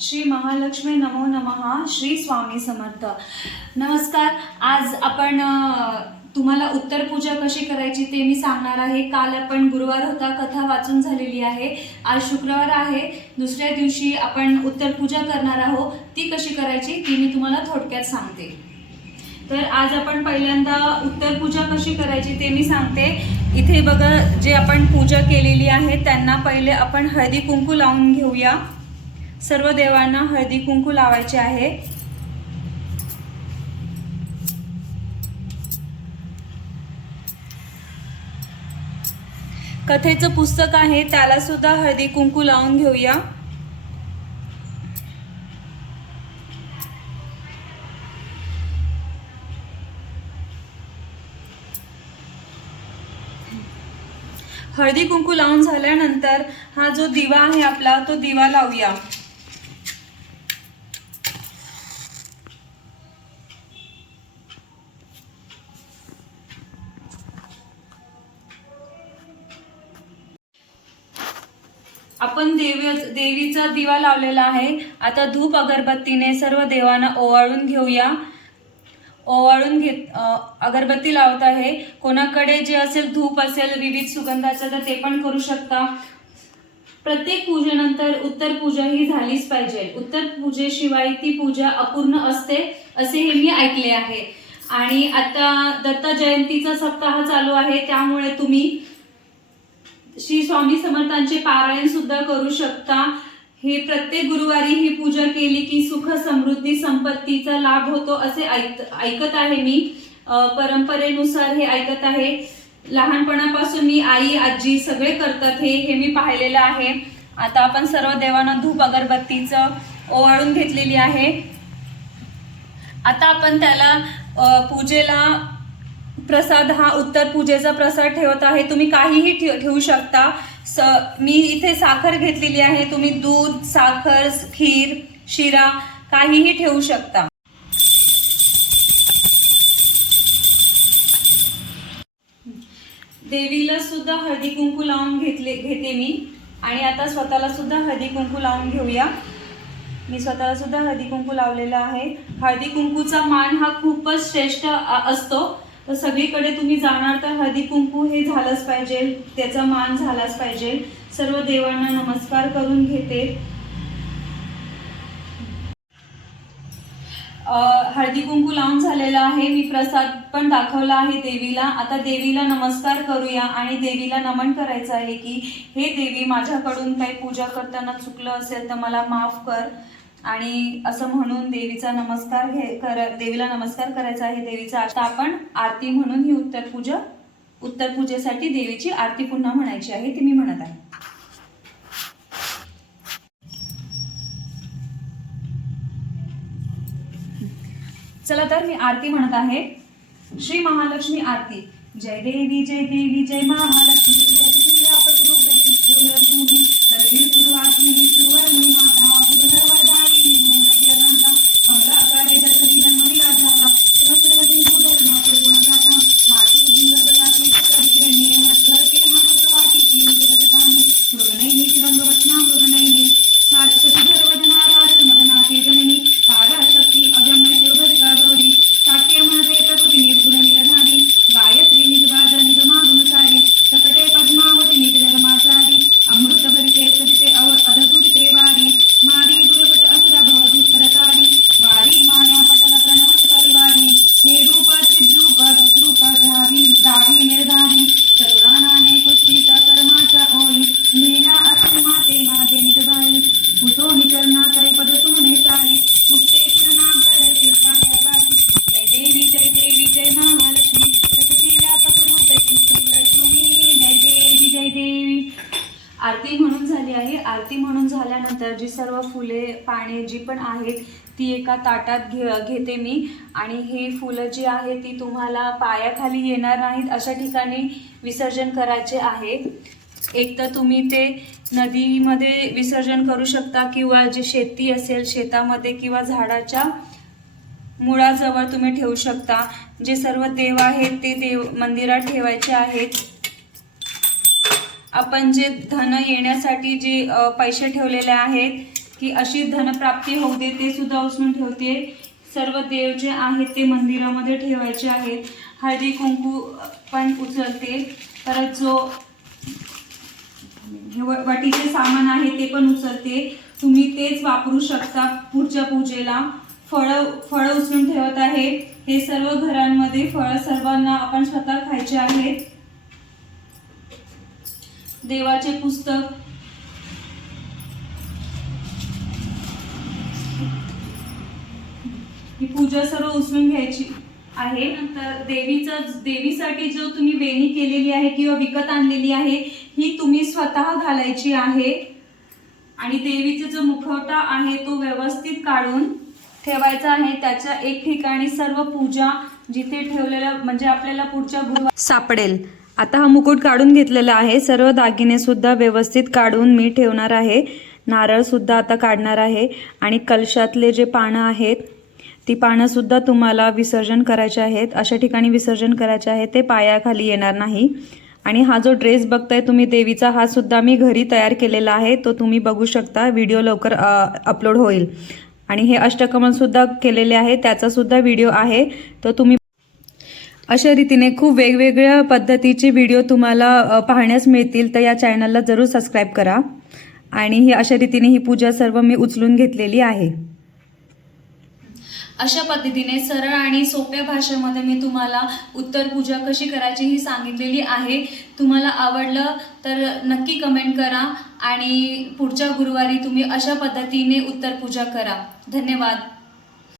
श्री महालक्ष्मी नमो नमः श्री स्वामी समर्थ. नमस्कार आज आपण तुम्हाला उत्तर पूजा कशी करायची ते मी सांगणार आहे. काल आपण गुरुवार होता कथा वाचून झालेली आहे. आज शुक्रवार आहे. दुसऱ्या दिवशी आपण उत्तर पूजा करणार आहोत. ती कशी करायची ती मी तुम्हाला थोडक्यात सांगते. तर आज आपण पहिल्यांदा उत्तर पूजा कशी करायची ते मी सांगते. इथे बघा जे आपण पूजा केलेली आहे त्यांना पहिले आपण हळदी कुंकू लावून घेऊया. सर्व देवांना हळदी कुंकू लावायचे आहे. कथेचं पुस्तक आहे त्याला सुद्धा हळदी कुंकू लावून घेऊया. हळदी कुंकू लावून झाल्यानंतर हा जो दिवा आहे आपला तो दिवा लावूया. आपण देवी देवीचा दिवा लावलेला आहे. आता धूप अगरबत्तीने सर्व देवांना ओवाळून घेऊया. ओवाळून घेत अगरबत्ती लावत आहे. कोणाकडे जे असेल धूप असेल विविध सुगंधाचं तर ते पण करू शकता. प्रत्येक पूजेनंतर उत्तर पूजा ही झालीच पाहिजे. उत्तर पूजेशिवाय ती पूजा अपूर्ण असते असे हे मी ऐकले आहे. आणि आता दत्त जयंतीचा सप्ताह चालू आहे त्यामुळे तुम्ही श्री स्वामी समर्थांचे पारायण सुद्धा करू शकता. हे प्रत्येक गुरुवारी ही पूजा केली की सुख समृद्धी संपत्तीचा लाभ होतो असे ऐक ऐकत आहे मी. परंपरेनुसार हे ऐकत आहे. लहानपणापासून मी आई आजी सगळे करतात हे हे मी पाहिलेलं आहे. आता आपण सर्व देवांना धूप अगरबत्तीचं ओवाळून घेतलेली आहे. आता आपण त्याला पूजेला प्रसाद हा उत्तर पूजेचा प्रसाद ठेवत आहे. तुम्ही काहीही ठेवू शकता. स मी इथे साखर घेतलेली आहे. तुम्ही दूध साखर खीर शिरा काहीही ठेवू शकता. देवीला सुद्धा हळदी कुंकू लावून घेतले घेते मी. आणि आता स्वतःला सुद्धा हळदी कुंकू लावून घेऊया. मी स्वतःला सुद्धा हळदी कुंकू लावलेला आहे. हळदी कुंकूचा मान हा खूपच श्रेष्ठ असतो. तर सगळीकडे तुम्ही जाणार तर हळदी कुंकू हे झालंच पाहिजे त्याचा मान झालाच पाहिजे. सर्व देवांना नमस्कार करून घेते. हळदी कुंकू लावून झालेला आहे मी प्रसाद पण दाखवला आहे देवीला. आता देवीला नमस्कार करूया आणि देवीला नमन करायचं आहे की हे देवी माझ्याकडून काही पूजा करताना चुकलं असेल तर मला माफ कर. आणि असं म्हणून देवीचा नमस्कार घे कर देवीला नमस्कार करायचा आहे देवीचा आता आपण आरती म्हणून ही उत्तर पूजा उत्तर पूजेसाठी देवीची आरती पुन्हा म्हणायची आहे ती मी म्हणत आहे. चला तर मी आरती म्हणत आहे. श्री महालक्ष्मी आरती. जय देवी जय देवी जय महालक्ष्मी. झाली आहे. आरती म्हणून झाल्यानंतर जी सर्व फुले पाने जी पण आहेत ती एका ताटात घे घेते मी. आणि ही फुलं जी आहे ती तुम्हाला पायाखाली येणार नाहीत अशा ठिकाणी विसर्जन करायचे आहे. एक तर तुम्ही ते नदीमध्ये विसर्जन करू शकता किंवा जे शेती असेल शेतामध्ये किंवा झाडाच्या मुळाजवळ तुम्ही ठेवू शकता. जे सर्व देव आहेत ते देव मंदिरात ठेवायचे आहेत. आपण जे धन येण्यासाठी जे पैसे ठेवलेले आहेत की अशी धनप्राप्ती होऊ दे ते सुद्धा उचलून ठेवते. सर्व देव जे आहेत ते मंदिरामध्ये ठेवायचे आहेत. हळदी कुंकू पण उचलते. परत जो वटीचे सामान आहे ते पण उचलते. तुम्ही तेच वापरू शकता पुढच्या पूजेला. फळं फळं उचलून ठेवत आहे. हे सर्व घरांमध्ये फळं सर्वांना आपण स्वतः खायचे आहेत. देवाचे पुस्तक. ही पूजा सर्व उचलून घ्यायची आहे. नंतर देवीचा देवीसाठी जो तुम्ही वेणी केलेली आहे किंवा विकत आणलेली आहे ही तुम्ही स्वतः घालायची आहे. आणि देवीचा जो मुखवटा आहे तो व्यवस्थित काढून ठेवायचा आहे. त्याच्या एक ठिकाणी सर्व पूजा जिथे ठेवलेलं म्हणजे आपल्याला पुढच्या गुरुवार सापडेल. आता हा मुकुट काढून घेतलेला आहे. सर्व दागिने सुद्धा व्यवस्थित काढून मी ठेवणार आहे. नारळ सुद्धा आता काढणार आहे. आणि कलशातले जे पानं आहेत ती पानंसुद्धा तुम्हाला विसर्जन करायचे आहेत. अशा ठिकाणी विसर्जन करायचे आहे ते पायाखाली येणार नाही. आणि हा जो ड्रेस बघताय तुम्ही देवीचा हा सुद्धा मी घरी तयार केलेला आहे. तो तुम्ही बघू शकता. व्हिडिओ लवकर अपलोड होईल. आणि हे अष्टकमलसुद्धा केलेले आहे. त्याचासुद्धा व्हिडिओ आहे. तो तुम्ही अशा रीतीने खूप वेगवेगळ्या पद्धतीचे व्हिडिओ तुम्हाला पाहण्यास मिळतील. तर या चॅनलला जरूर सबस्क्राईब करा. आणि ही अशा रीतीने ही पूजा सर्व मी उचलून घेतलेली आहे. अशा पद्धतीने सरळ आणि सोप्या भाषेमध्ये मी तुम्हाला उत्तर पूजा कशी करायची ही सांगितलेली आहे. तुम्हाला आवडलं तर नक्की कमेंट करा आणि पुढच्या गुरुवारी तुम्ही अशा पद्धतीने उत्तर पूजा करा. धन्यवाद.